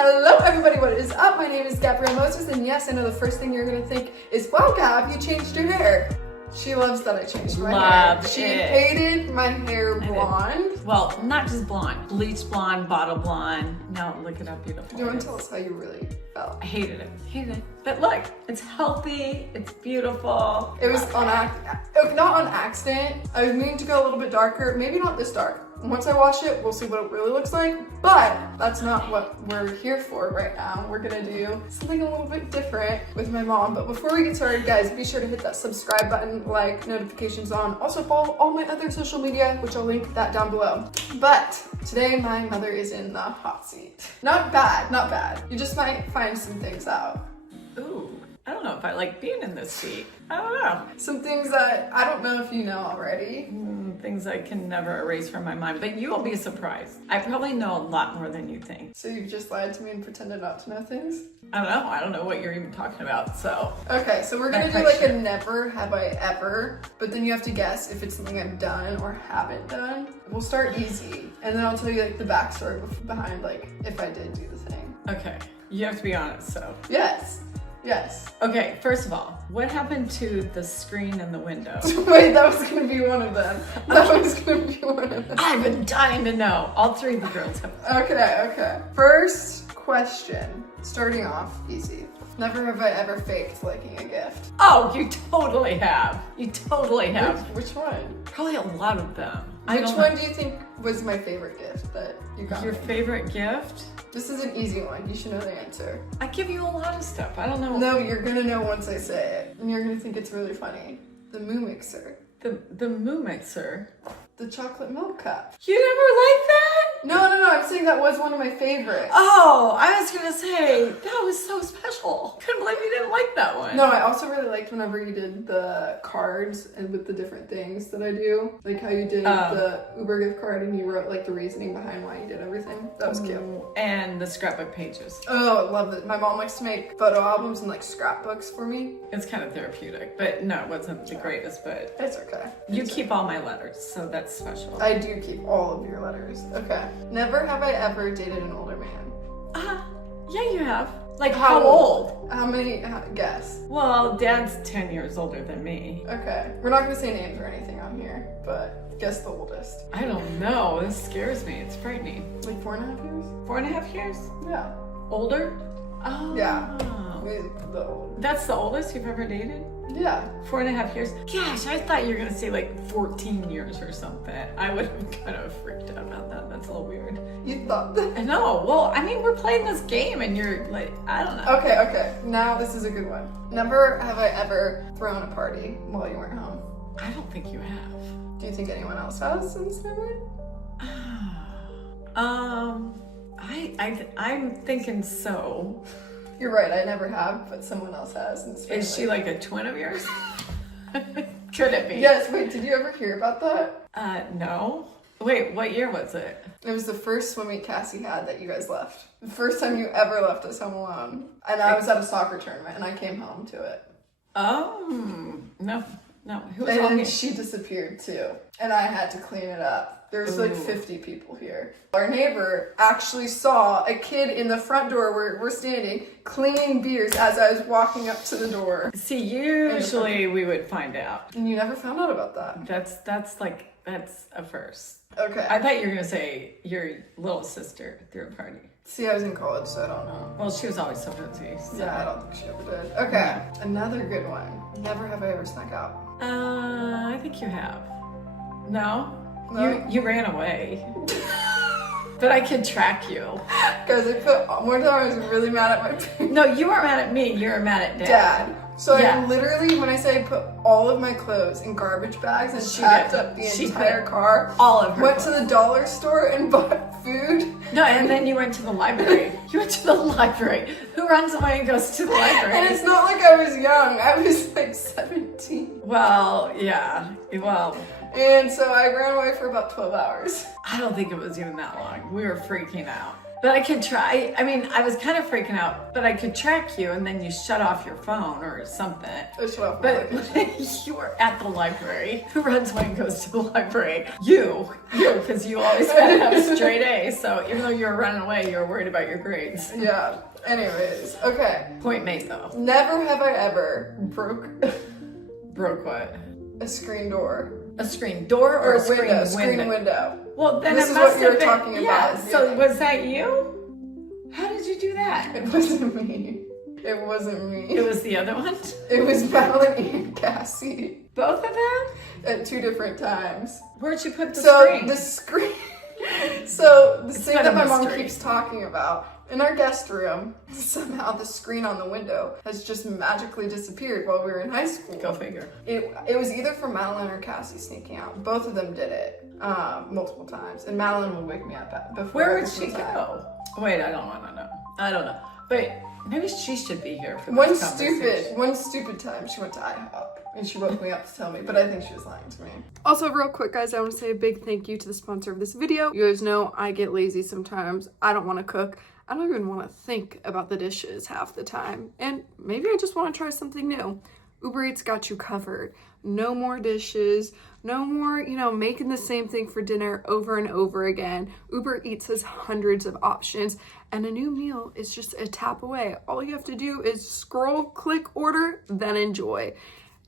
Hello everybody, what is up? My name is Gabrielle Moses, and yes, I know the first thing you're gonna think is, wow Gab, you changed your hair. She loves that I changed my hair. She painted my hair blonde. Well, not just blonde, bleached blonde, bottle blonde. Now look at how beautiful. Do you want to tell us how you really felt? I hated it. But look, it's healthy, it's beautiful. It was not on accident. I was meaning to go a little bit darker, maybe not this dark. Once I wash it, we'll see what it really looks like, but that's not what we're here for right now. We're gonna do something a little bit different with my mom. But before we get started, guys, be sure to hit that subscribe button, like, notifications on. Also follow all my other social media, which I'll link that down below. But today my mother is in the hot seat. Not bad, not bad. You just might find some things out. Ooh, I don't know if I like being in this seat. I don't know. Some things that I don't know if you know already. Things I can never erase from my mind, but you will be surprised. I probably know a lot more than you think. So you've just lied to me and pretended not to know things? I don't know what you're even talking about, so. Okay, so we're gonna do like a never have I ever, but then you have to guess if it's something I've done or haven't done. We'll start easy, and then I'll tell you like the backstory behind like if I did do the thing. Okay, you have to be honest, so. Yes. Yes. Okay, first of all, what happened to the screen in the window? Wait, that was gonna be one of them. That was gonna be one of them. I've been dying to know. All three of the girls have. Okay. First question, starting off easy. Never have I ever faked liking a gift. Oh, you totally have. You totally have. Which one? Probably a lot of them. Which one do you think was my favorite gift that you got Your me? favorite gift? This is an easy one. You should know the answer. I give you a lot of stuff. I don't know. No, you're gonna know once I say it. And you're gonna think it's really funny. The Moo Mixer. The Moo Mixer? The chocolate milk cup. You never liked that? No, I'm saying that was one of my favorites. Oh, I was gonna say, that was so special. Couldn't believe you didn't like that one. No, I also really liked whenever you did the cards and with the different things that I do. Like how you did the Uber gift card and you wrote like the reasoning behind why you did everything. That was cute. And the scrapbook pages. Oh, I love it. My mom likes to make photo albums and like scrapbooks for me. It's kind of therapeutic, but no, it wasn't the greatest, but It's okay. you keep all my letters, so that's special. I do keep all of your letters. Okay. Never have I ever dated an older man. Yeah, you have. Like how old? How many? Guess. Well, Dad's 10 years older than me. Okay. We're not gonna say names or anything on here, but guess the oldest. I don't know. This scares me. It's frightening. Like 4.5 years? 4.5 years? Yeah. Older? Oh. Yeah. The old. That's the oldest you've ever dated? Yeah. 4.5 years? Gosh, I thought you were gonna say like 14 years or something. I would have kind of freaked out about that. That's a little weird. You thought that? I know. Well, I mean, we're playing this game and you're like, I don't know. Okay. Now this is a good one. Never have I ever thrown a party while you weren't home. I don't think you have. Do you think anyone else has in this family? I'm thinking so. You're right, I never have, but someone else has in this family. Is she like a twin of yours? Could it be? Yes, wait, did you ever hear about that? No. Wait, what year was it? It was the first swim meet Cassie had that you guys left. The first time you ever left us home alone. And I was at a soccer tournament and I came home to it. Oh, no. Who was And home? then she disappeared too. And I had to clean it up. There was like 50 people here. Our neighbor actually saw a kid in the front door where we're standing cleaning beers as I was walking up to the door. See, usually we would find out. And you never found out about that. That's a first. Okay. I thought you were gonna say your little sister threw a party. See, I was in college, so I don't know. Well, she was always so busy. So. Yeah, I don't think she ever did. Okay, another good one. Never have I ever snuck out. I think you have. No? No? You ran away. But I could track you. Guys, one time I was really mad at my parents. No, you weren't mad at me. You were mad at Dad. So Yeah. I literally, when I say I put all of my clothes in garbage bags and packed up the entire car, all of her went clothes. to the dollar store and bought food. No, and then you went to the library. You went to the library. Who runs away and goes to the library? And it's not like I was young. I was like 17. Well, yeah. Well, And so I ran away for about 12 hours. I don't think it was even that long. We were freaking out. But I could try. I mean, I was kind of freaking out, but I could track you and then you shut off your phone or something. I shut off my But you were at the library. Who runs away and goes to the library? You, because you always gotta have straight A's. So even though you were running away, you were worried about your grades. Yeah. Anyways, okay. Point made though. Never have I ever broke what? a screen door. A screen door or a window? screen window. Well, then This it is must what you have were been. talking Yeah. about. So Yeah. was that you? How did you do that? It wasn't me. It wasn't me. It was the other one. It was Madeline and Cassie Both of them. at 2 different times. Where'd you put the So screen? the screen. So the It's thing been that a my mom mystery. keeps talking about in our guest room, somehow the screen on the window has just magically disappeared while we were in high school. Go figure. It was either from Madeline or Cassie sneaking out. Both of them did it multiple times, and Madeline would wake me up before. Where would everything she was out. go? Wait, I don't want to know. I don't know. But maybe she should be here for One this conversation. stupid time she went to IHOP and she woke me up to tell me, but I think she was lying to me. Also, real quick, guys, I want to say a big thank you to the sponsor of this video. You guys know I get lazy sometimes. I don't want to cook. I don't even want to think about the dishes half the time. And maybe I just want to try something new. Uber Eats got you covered. No more dishes. No more, making the same thing for dinner over and over again. Uber Eats has hundreds of options, and a new meal is just a tap away. All you have to do is scroll, click, order, then enjoy.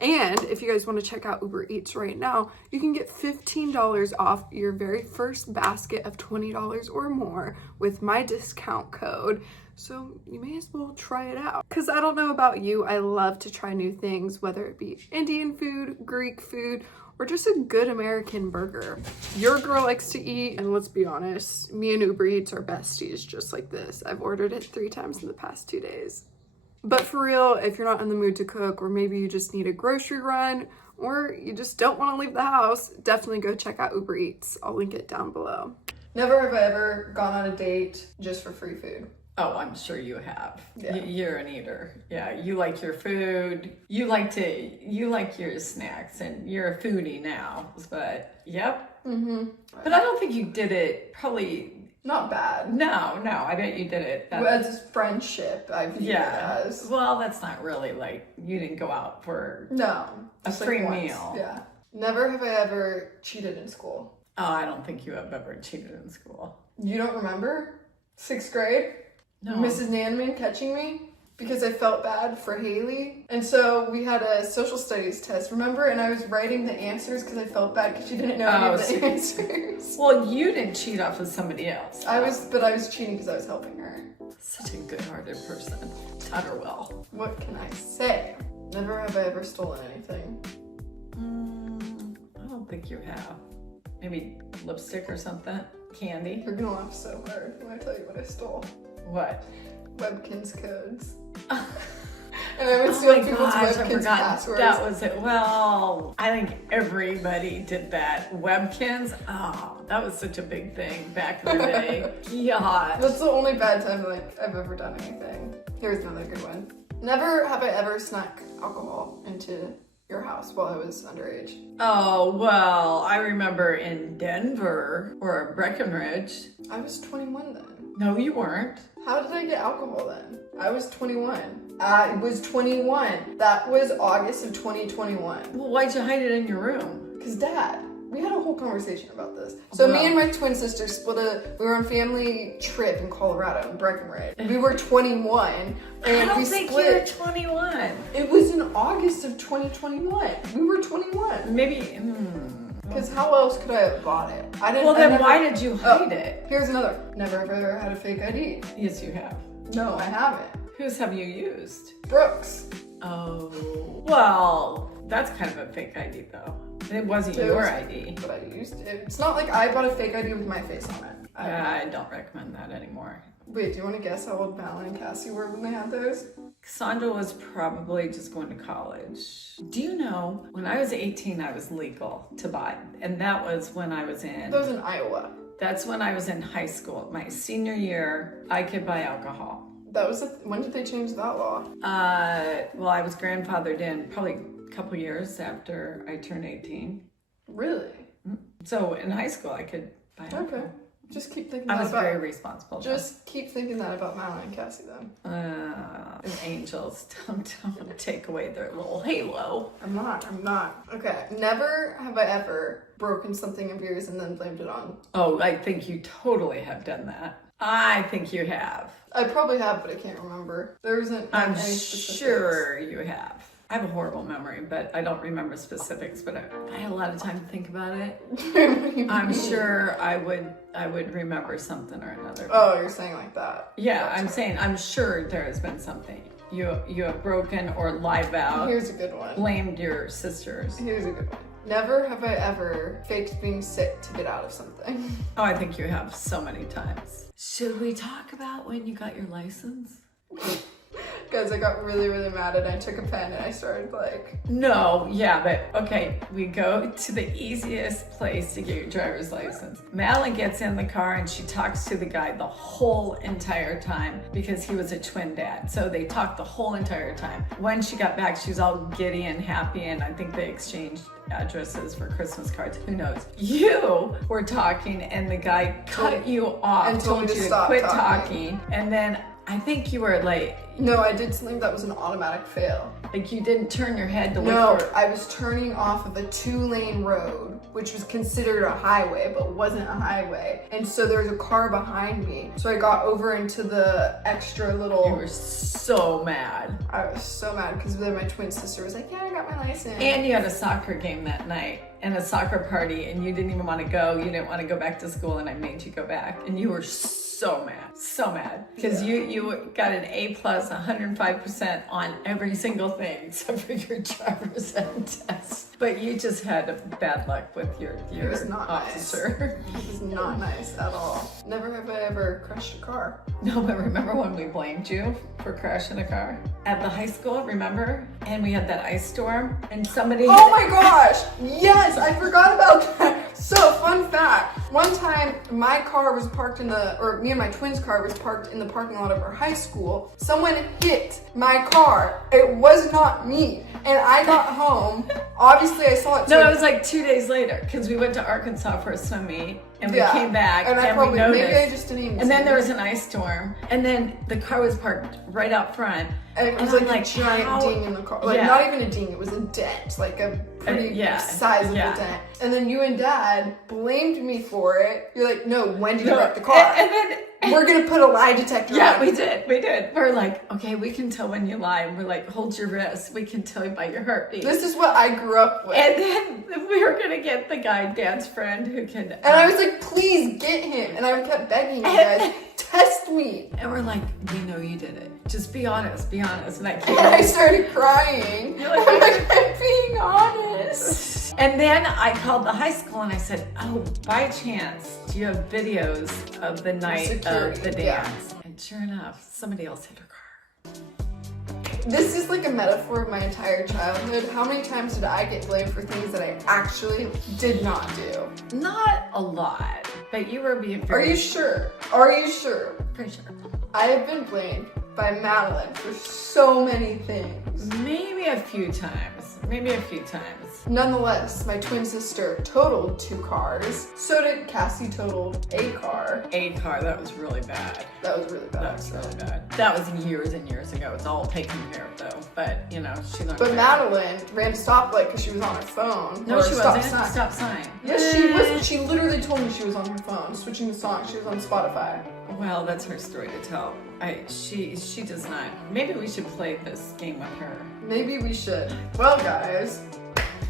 And if you guys want to check out Uber Eats right now, you can get $15 off your very first basket of $20 or more with my discount code. So you may as well try it out. Because I don't know about you, I love to try new things, whether it be Indian food, Greek food, or just a good American burger. Your girl likes to eat, and let's be honest, me and Uber Eats are besties just like this. I've ordered it 3 times in the past 2 days. But for real, if you're not in the mood to cook, or maybe you just need a grocery run, or you just don't want to leave the house, definitely go check out Uber Eats. I'll link it down below. Never have I ever gone on a date just for free food. Oh, I'm sure you have. Yeah. You're an eater. Yeah, you like your food. You like your snacks, and you're a foodie now. But yep. Mm-hmm. But I don't think you did it probably. Not bad. No, I bet you did it. As friendship, I view it as. Well, that's not really you didn't go out for No. a Just free once. meal. Yeah. Never have I ever cheated in school. Oh, I don't think you have ever cheated in school. You don't remember? 6th grade? No. Mrs. Nanman catching me because I felt bad for Haley. And so we had a social studies test, remember? And I was writing the answers because I felt bad because she didn't know any of the answers. Well, you didn't cheat off of somebody else. I was cheating because I was helping her. Such a good-hearted person. Taught her well. What can I say? Never have I ever stolen anything. I don't think you have. Maybe lipstick or something? Candy? You're gonna laugh so hard when I tell you what I stole. What? Webkinz codes. And I would steal people's Webkinz passwords. That was it. Well, I think everybody did that. Webkinz? Oh, that was such a big thing back in the day. God. That's the only bad time I've ever done anything. Here's another good one. Never have I ever snuck alcohol into your house while I was underage. Oh, well, I remember in Denver or Breckenridge. I was 21 then. No, you weren't. How did I get alcohol then? I was 21. I was 21. That was August of 2021. Well, why'd you hide it in your room? Because Dad, we had a whole conversation about this. So me and my twin sister we were on family trip in Colorado, in Breckenridge. We were 21. And I don't we think split. you're 21. It was in August of 2021. We were 21. Maybe. Because how else could I have bought it? I didn't. Well, then never, why did you hide it? Here's another. Never have ever had a fake ID. Yes, you have. No, I haven't. Whose have you used? Brooks. Oh. Well, that's kind of a fake ID, though. It wasn't your ID. But I used it. It's not like I bought a fake ID with my face on it. I don't recommend that anymore. Wait, do you want to guess how old Madeline and Cassie were when they had those? Cassandra was probably just going to college. Do you know, when I was 18, I was legal to buy. And that was when I was in... That was in Iowa. That's when I was in high school. My senior year, I could buy alcohol. That was... When did they change that law? Well, I was grandfathered in probably a couple years after I turned 18. Really? So in high school, I could buy alcohol. Okay. Just keep thinking I that was about. very responsible. Just keep thinking that about Madeline and Cassie, then. Angels don't take away their little halo. I'm not. Okay. Never have I ever broken something of yours and then blamed it on. Oh, I think you totally have done that. I think you have. I probably have, but I can't remember. There isn't I'm any specifics. sure you have. I have a horrible memory, but I don't remember specifics, but I had a lot of time to think about it. I'm sure I would remember something or another. Oh, you're saying like that. Yeah, Gotcha. I'm saying I'm sure there has been something. You have broken or lied about. Here's a good one. Blamed your sisters. Here's a good one. Never have I ever faked being sick to get out of something. Oh, I think you have so many times. Should we talk about when you got your license? Guys, I got really, really mad and I took a pen and I started like... No, yeah, but okay, we go to the easiest place to get your driver's license. Madeline gets in the car and she talks to the guy the whole entire time because he was a twin dad. So they talked the whole entire time. When she got back, she was all giddy and happy, and I think they exchanged addresses for Christmas cards. Who knows? You were talking and the guy cut you off and told me to stop quit talking. And then I think you were like... No, I did something that was an automatic fail. Like you didn't turn your head to No, look for... I was turning off of a 2-lane road, which was considered a highway, but wasn't a highway. And so there was a car behind me. So I got over into the extra little... You were so mad. I was so mad because then my twin sister was like, yeah, I got my license. And you had a soccer game that night and a soccer party and you didn't even want to go. You didn't want to go back to school and I made you go back. And you were so mad because you got an A+, 105% on every single thing except for your driver's ed test. But you just had bad luck with your officer. Nice. It was not nice at all. Never have I ever crashed a car. No, but remember when we blamed you for crashing a car at the high school, remember? And we had that ice storm and somebody... Oh my gosh! Yes, I forgot about that. So, fun fact. One time, my car was parked me and my twin's car was parked in the parking lot of our high school. Someone hit my car. It was not me. And I got home. Obviously, I saw it. No, it was like 2 days later because we went to Arkansas for a swim meet and we came back and we noticed. Maybe I just didn't even And then see there it. was an ice storm and then the car was parked right out front. And it was like a giant ding in the car. Like, not even a ding, it was a dent. Like a pretty size of a dent. And then you and Dad blamed me for it. You're like, no, when did you wreck the car? And then... We're gonna put a lie detector on. Yeah, we did. We're like, okay, we can tell when you lie. And we're like, hold your wrist. We can tell you by your heartbeat. This is what I grew up with. And then we were gonna get the guy, Dad's friend, who can... And I was like, please get him. And I kept begging you guys, test me. And we're like, we know you did it. Just be honest. And I started crying. You're like, I'm being honest. And then I called the high school and I said, oh, by chance, do you have videos of the night of the dance? Yeah. And sure enough, somebody else hit her car. This is like a metaphor of my entire childhood. How many times did I get blamed for things that I actually did not do? Not a lot, but you were being very... Are you sure? Are you sure? Pretty sure. I have been blamed by Madeline for so many things. Maybe a few times. Nonetheless, my twin sister totaled 2 cars. So did Cassie totaled a car. That was really bad. That was really bad. That was years and years ago. It's all taken care of though. But, you know, she learned. But Madeline ran a stoplight because she was on her phone. No, she wasn't. Stop sign. Yes, she was. She literally told me she was on her phone, switching the song. She was on Spotify. Well, that's her story to tell. She does not. Maybe we should play this game with her. Maybe we should. Well, guys,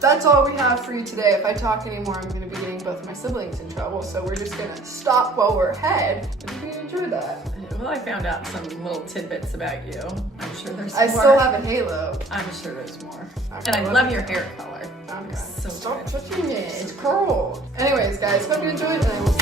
that's all we have for you today. If I talk anymore, I'm going to be getting both my siblings in trouble. So we're just going to stop while we're ahead. I think you enjoyed that. Well, I found out some little tidbits about you. I'm sure there's more. I still have a halo. I'm sure there's more. And I love your hair color. Okay. So Stop good. touching it. It's curled. Anyways, guys, hope you enjoyed, and I will see